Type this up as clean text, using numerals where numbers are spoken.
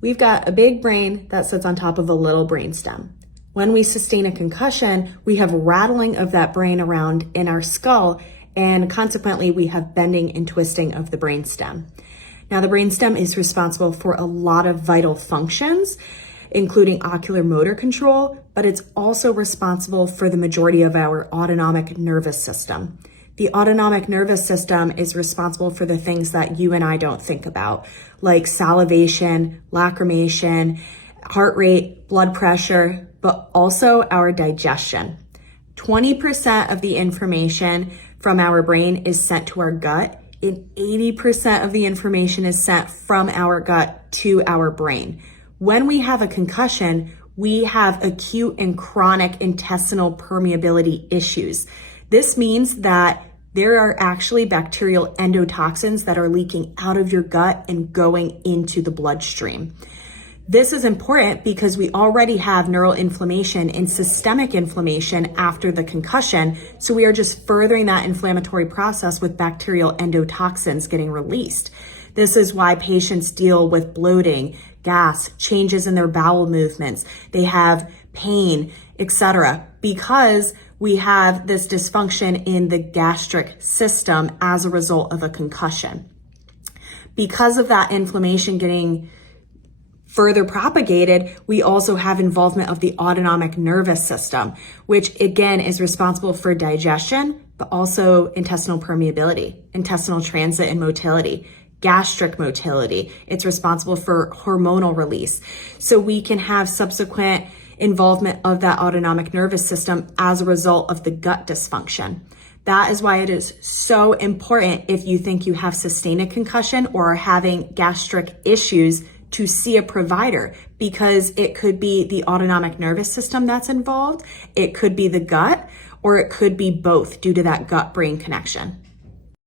We've got a big brain that sits on top of a little brainstem. When we sustain a concussion, we have rattling of that brain around in our skull, and consequently, we have bending and twisting of the brainstem. Now, the brainstem is responsible for a lot of vital functions, including ocular motor control, but it's also responsible for the majority of our autonomic nervous system. The autonomic nervous system is responsible for the things that you and I don't think about, like salivation, lacrimation, heart rate, blood pressure, but also our digestion. 20% of the information from our brain is sent to our gut, and 80% of the information is sent from our gut to our brain. When we have a concussion, we have acute and chronic intestinal permeability issues. This means that there are actually bacterial endotoxins that are leaking out of your gut and going into the bloodstream. This is important because we already have neural inflammation and systemic inflammation after the concussion, so we are just furthering that inflammatory process with bacterial endotoxins getting released. This is why patients deal with bloating, gas, changes in their bowel movements, they have pain, etc., because we have this dysfunction in the gastric system as a result of a concussion. Because of that inflammation getting further propagated, we also have involvement of the autonomic nervous system, which again is responsible for digestion, but also intestinal permeability, intestinal transit and motility, gastric motility. It's responsible for hormonal release. So we can have subsequent involvement of that autonomic nervous system as a result of the gut dysfunction. That is why it is so important if you think you have sustained a concussion or are having gastric issues to see a provider, because it could be the autonomic nervous system that's involved, it could be the gut, or it could be both due to that gut-brain connection.